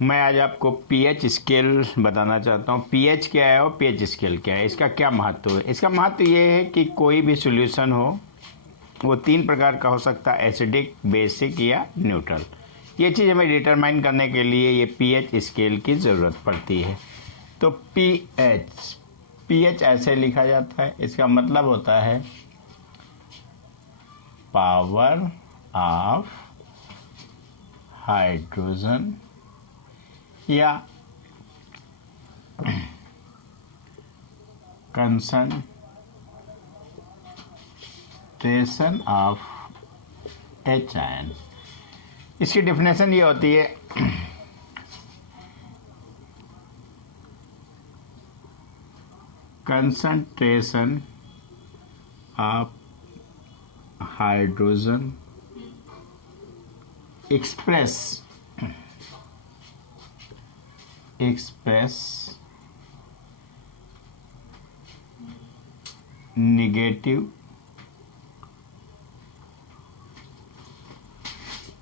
मैं आज आपको पीएच स्केल बताना चाहता हूँ। पीएच क्या है और पीएच स्केल क्या है, इसका क्या महत्व है। इसका महत्व ये है कि कोई भी सॉल्यूशन हो वो 3 प्रकार का हो सकता है, एसिडिक, बेसिक या न्यूट्रल। ये चीज़ हमें डिटरमाइन करने के लिए ये पीएच स्केल की ज़रूरत पड़ती है। तो पीएच ऐसे लिखा जाता है, इसका मतलब होता है पावर ऑफ हाइड्रोजन या कंसंट्रेशन ऑफ एच आयन। इसकी डेफिनेशन ये होती है concentration of hydrogen express negative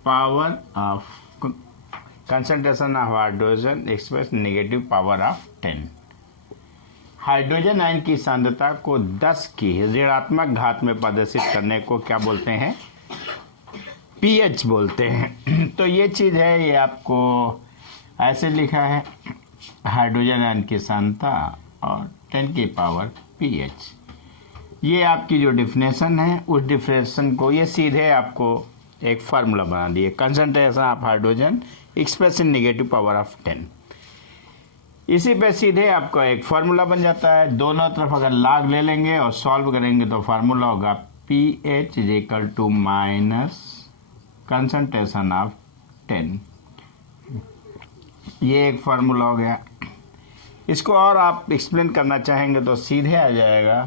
power of concentration of hydrogen express negative power of 10। Hydrogen ion की सांद्रता को 10 की ऋणात्मक घात में प्रदर्शित करने को क्या बोलते हैं, पीएच बोलते हैं। तो ये चीज़ है, ये आपको ऐसे लिखा है हाइड्रोजन आयन की सांद्रता और 10 की पावर पीएच। ये आपकी जो डिफिनेशन है उस डिफिनेशन को ये सीधे आपको एक फार्मूला बना दिए, concentration of hydrogen express in negative power of 10। इसी पे सीधे आपका एक फार्मूला बन जाता है। दोनों तरफ अगर लॉग ले लेंगे और सॉल्व करेंगे तो फार्मूला होगा pH is equal to minus concentration of 10। ये एक फार्मूला हो गया। इसको और आप एक्सप्लेन करना चाहेंगे तो सीधे आ जाएगा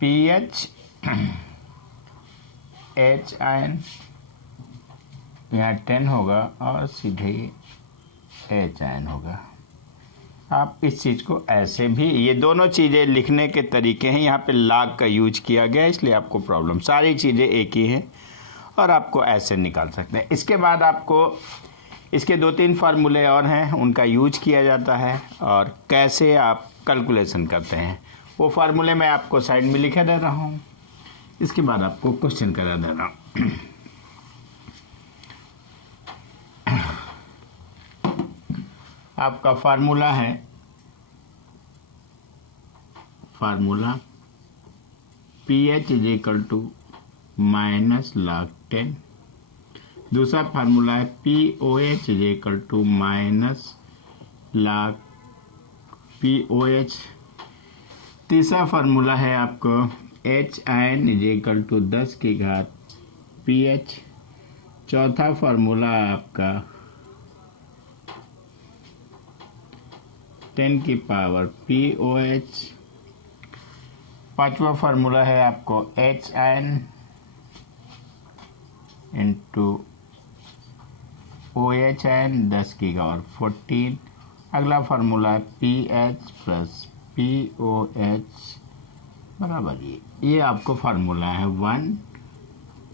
पीएच एच आयन, यहाँ 10 होगा और सीधे एच आयन होगा। आप इस चीज़ को ऐसे भी, ये दोनों चीज़ें लिखने के तरीके हैं, यहाँ पे लॉग का यूज किया गया इसलिए आपको प्रॉब्लम, सारी चीज़ें एक ही हैं और आपको ऐसे निकाल सकते हैं। इसके बाद आपको इसके 2-3 फार्मूले और हैं, उनका यूज किया जाता है और कैसे आप कैलकुलेशन करते हैं वो फार्मूले मैं आपको साइड में लिखे दे रहा हूँ। इसके बाद आपको क्वेश्चन करा दे रहा हूँ। आपका फार्मूला है, formula pH is equal to minus log 10। दूसरा फार्मूला है pOH is equal to minus log pOH. तीसरा फार्मूला है आपको H ion is equal to 10 की घात पीएच। चौथा फार्मूला है आपका 10 की पावर पीओएच। पांचवा फार्मूला है आपको H ion into O H ion 10 की पावर 14। अगला फार्मूला है P H plus P O H बराबर ये आपको फार्मूला है 1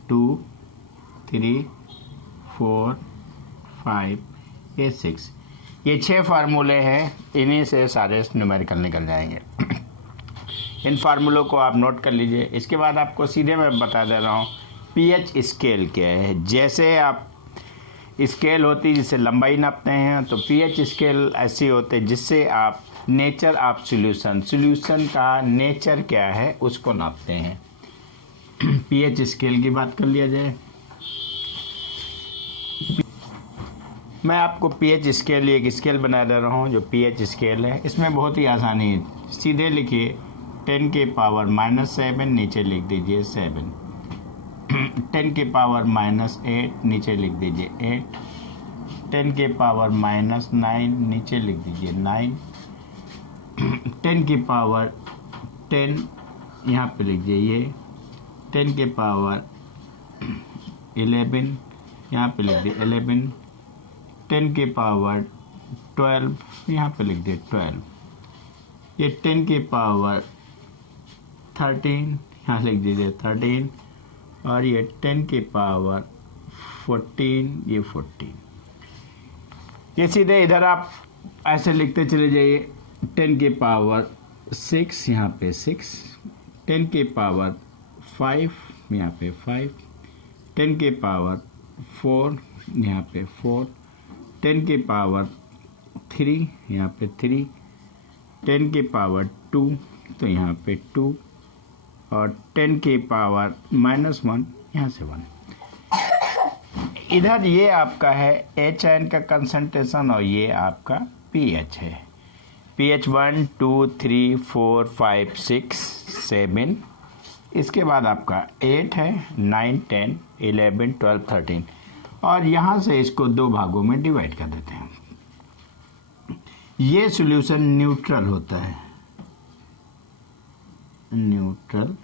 2 3 4 5 ये 6। ये 6 फार्मूले हैं, इन्हीं से सारे न्यूमेरिकल निकल जाएंगे। इन फार्मूलों को आप नोट कर लीजिए। इसके बाद आपको सीधे मैं बता दे रहा हूँ पीएच स्केल क्या है। जैसे आप स्केल होती है जिससे लंबाई नापते हैं, तो पीएच स्केल ऐसी होते हैं जिससे आप नेचर ऑफ सॉल्यूशन का नेचर क्या है उसको नापते हैं। पीएच स्केल की बात कर लिया जाए, मैं आपको पीएच स्केल एक स्केल बना दे रहा हूँ जो पीएच स्केल है। इसमें बहुत ही आसानी है, सीधे लिखिए 10 के पावर -7 नीचे लिख दीजिए 7, 10 के पावर -8 नीचे लिख दीजिए 8, 10 के पावर -9 नीचे लिख दीजिए 9, 10 की पावर 10 यहाँ पे लिख दीजिए 10 के पावर 11 यहाँ पे लिख दिए 11, 10 के पावर 12 यहाँ पे लिख दिए 12, ये 10 की पावर 13 यहाँ लिख दीजिए 13 और ये 10 की पावर 14 ये 14। ये सीधे इधर आप ऐसे लिखते चले जाइए, 10 के पावर 6 यहाँ पे 6, 10 के पावर 5 यहाँ पे 5, 10 के पावर 4 यहाँ पे 4, 10 के पावर 3 यहाँ पे 3, 10 के पावर 2 तो यहाँ पे 2, और 10 के पावर -1 यहाँ से 1। इधर ये आपका है एच आयन का कंसंट्रेशन और ये आपका पीएच है। पीएच 1 2 3 4 5 6 7, इसके बाद आपका 8 है, 9 10 11 12 13, और यहाँ से इसको दो भागों में डिवाइड कर देते हैं। ये सॉल्यूशन न्यूट्रल होता है, न्यूट्रल,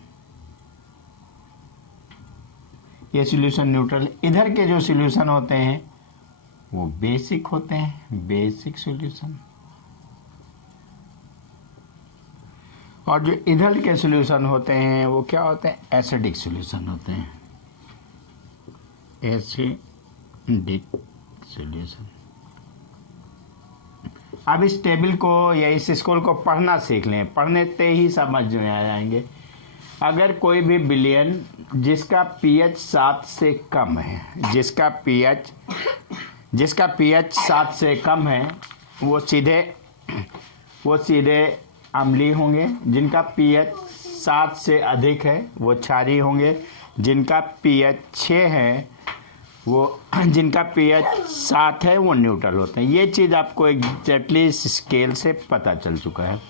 ये सॉल्यूशन न्यूट्रल। इधर के जो सॉल्यूशन होते हैं वो बेसिक होते हैं, बेसिक सॉल्यूशन, और जो इधर के सॉल्यूशन होते हैं वो क्या होते हैं, एसिडिक सॉल्यूशन होते हैं, एसिडिक सॉल्यूशन। अब इस टेबल को या इस स्कूल को पढ़ना सीख लें, पढ़ने से ही समझ में आ जाएंगे। अगर कोई भी विलयन जिसका पीएच 7 से कम है, जिसका पीएच 7 से कम है वो सीधे अम्लीय होंगे, जिनका पीएच 7 से अधिक है वो क्षारीय होंगे, जिनका पीएच 6 है वो, जिनका पीएच 7 है वो न्यूट्रल होते हैं। ये चीज़ आपको एग्जैक्टली इस स्केल से पता चल चुका है।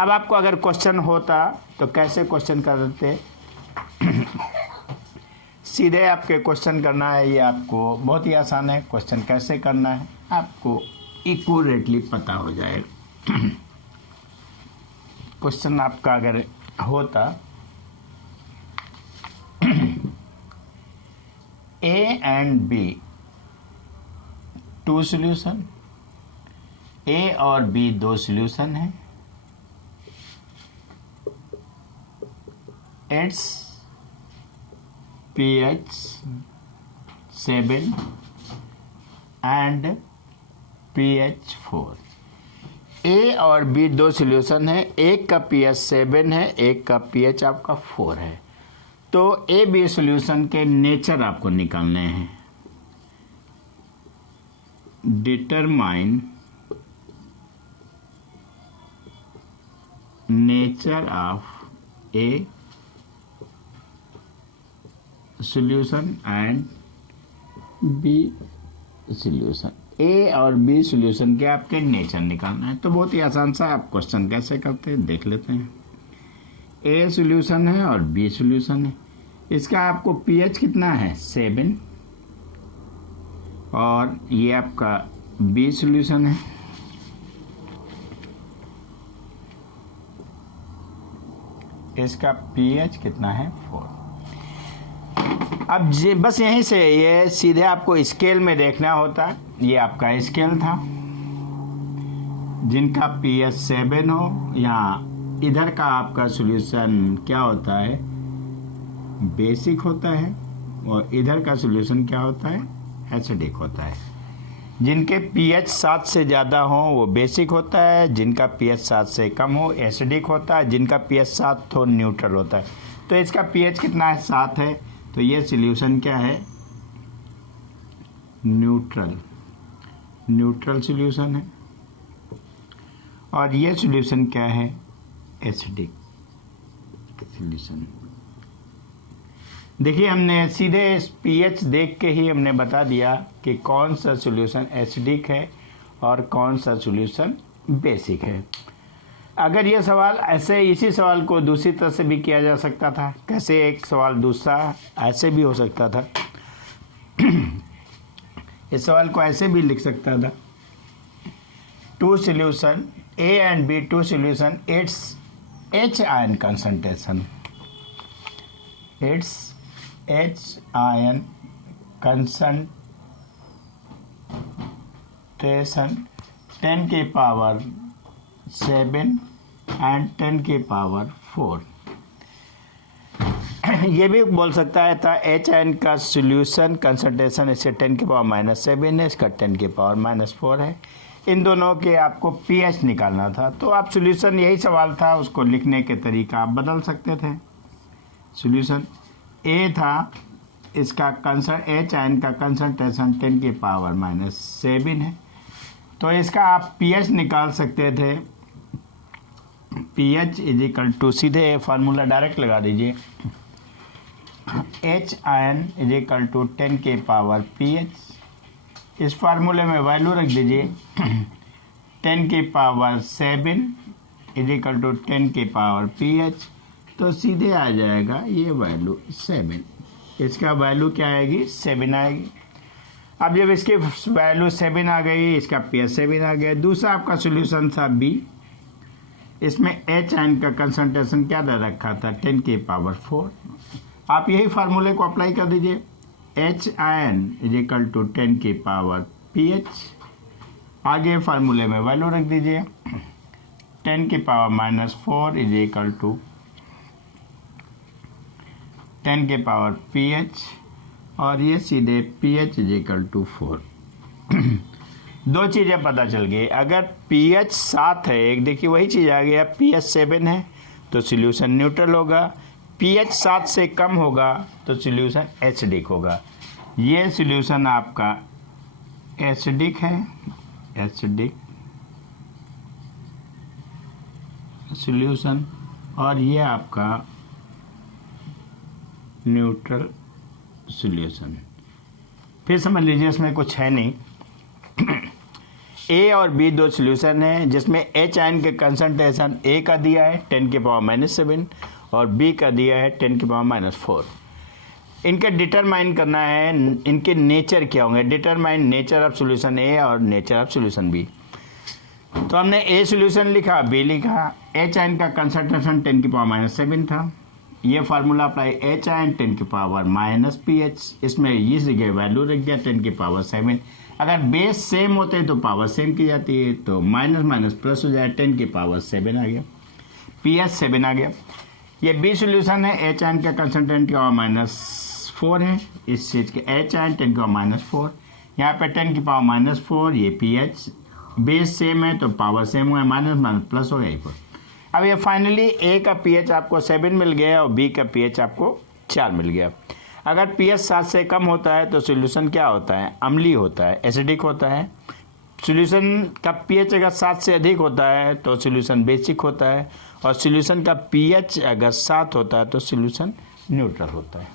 अब आपको अगर क्वेश्चन होता तो कैसे क्वेश्चन करते, सीधे आपके क्वेश्चन करना है, ये आपको बहुत ही आसान है। क्वेश्चन कैसे करना है आपको एक्यूरेटली पता हो जाएगा। क्वेश्चन आपका अगर होता A and B two solution, A और बी दो सॉल्यूशन है, it's pH 7 and pH 4। A और बी दो सॉल्यूशन है, एक का pH 7 है, एक का pH आपका 4 है। तो ए बी सॉल्यूशन के नेचर आपको निकालने हैं। Determine nature of A solution and B solution. A और बी सॉल्यूशन के आपके नेचर निकालना है। तो बहुत ही आसान सा आप क्वेश्चन कैसे करते हैं देख लेते हैं। ए सॉल्यूशन है और बी सॉल्यूशन है, इसका आपको पीएच कितना है 7, और ये आपका बी सॉल्यूशन है, इसका पीएच कितना है 4। अब बस यहीं से ये सीधे आपको स्केल में देखना होता। ये आपका स्केल था, जिनका पीएच 7 हो, यहाँ इधर का आपका सॉल्यूशन क्या होता है, बेसिक होता है, और इधर का सॉल्यूशन क्या होता है, एसिडिक होता है। जिनके पीएच 7 से ज़्यादा हो वो बेसिक होता है, जिनका पीएच 7 से कम हो एसिडिक होता है, जिनका पीएच 7 हो न्यूट्रल होता है। तो इसका पीएच कितना है 7 है, तो ये सॉल्यूशन क्या है, न्यूट्रल सॉल्यूशन है, और ये सॉल्यूशन क्या है, एसिडिक सॉल्यूशन। देखिए हमने सीधे पीएच देख के ही हमने बता दिया कि कौन सा सॉल्यूशन एसिडिक है और कौन सा सॉल्यूशन बेसिक है। अगर ये सवाल ऐसे, इसी सवाल को दूसरी तरह से भी किया जा सकता था। कैसे, एक सवाल दूसरा ऐसे भी हो सकता था। इस सवाल को ऐसे भी लिख सकता था, two solution A and B two solution, it's H ion concentration, it's H ion concentration 10 के पावर 7 एंड 10 के पावर 4। ये भी बोल सकता है था एच आयन का सॉल्यूशन कंसंट्रेशन इससे 10 की पावर -7 है, इसका 10 की पावर -4 है। इन दोनों के आपको पीएच निकालना था, तो आप सॉल्यूशन, यही सवाल था, उसको लिखने के तरीका आप बदल सकते थे। सॉल्यूशन ए था, इसका एच आयन का कंसंट्रेशन 10 की पावर -7 है, तो इसका आप पीएच निकाल सकते थे। पीएच इज इक्वल टू, सीधे फार्मूला डायरेक्ट लगा दीजिए, H ion is equal to 10 के पावर पीएच। इस फार्मूले में वैल्यू रख दीजिए 10 की पावर 7 इज इक्वल टू 10 के पावर पीएच, तो सीधे आ जाएगा ये वैल्यू 7। इसका वैल्यू क्या आएगी? 7 आएगी। अब जब इसकी वैल्यू 7 आ गई, इसका पीएच 7 आ गया। दूसरा आपका सॉल्यूशन था बी, इसमें एच आयन का कंसंट्रेशन क्या दे रखा था? 10 की पावर 4। आप यही फार्मूले को अप्लाई कर दीजिए, H ion is equal to 10 की पावर पीएच। आगे फार्मूले में वैल्यू रख दीजिए, 10 की पावर -4 इज इक्वल टू 10 के पावर पीएच, और ये सीधे पीएच इज इक्वल टू 4। दो चीज़ें पता चल गई। अगर पीएच 7 है, एक देखिए वही चीज़ आ गया, पीएच 7 है तो सॉल्यूशन न्यूट्रल होगा, पीएच 7 से कम होगा तो सॉल्यूशन एसिडिक होगा। ये सॉल्यूशन आपका एसिडिक है, एसिडिक सॉल्यूशन, और ये आपका न्यूट्रल सॉल्यूशन। फिर समझ लीजिए इसमें कुछ है नहीं। ए और बी दो सॉल्यूशन है, जिसमें एच आयन के कंसंट्रेशन ए का दिया है 10 की पावर -7 और बी का दिया है 10 की पावर -4। इनका डिटरमाइन करना है, इनके नेचर क्या होंगे, determine nature of solution A और नेचर ऑफ सॉल्यूशन बी। तो हमने ए सॉल्यूशन लिखा, बी लिखा। एच आयन का कंसंट्रेशन 10 की पावर -7 था, ये फार्मूला अप्लाई, एच आयन 10 की पावर -pH, इसमें ये जगह वैल्यू रख दिया 10 की पावर 7। अगर बेस सेम होते हैं तो पावर सेम की जाती है, तो माइनस माइनस प्लस हो जाए, 10 की पावर 7 आ गया, pH 7 आ गया। ये बी सॉल्यूशन है, एच आयन का कंसंट्रेंट का -4 है, इस चीज़ के एच आयन 10 की पावर -4, यहाँ पे 10 की पावर -4, ये pH बेस सेम है तो पावर सेम हुआ, माइनस माइनस प्लस हो गया। अब ये फाइनली ए का pH आपको 7 मिल गया और बी का pH आपको 4 मिल गया। अगर pH 7 से कम होता है तो सॉल्यूशन क्या होता है? अम्लीय होता है, एसिडिक होता है। सॉल्यूशन का pH अगर 7 से अधिक होता है तो सॉल्यूशन बेसिक होता है, और सॉल्यूशन का pH अगर 7 होता है तो सॉल्यूशन न्यूट्रल होता है।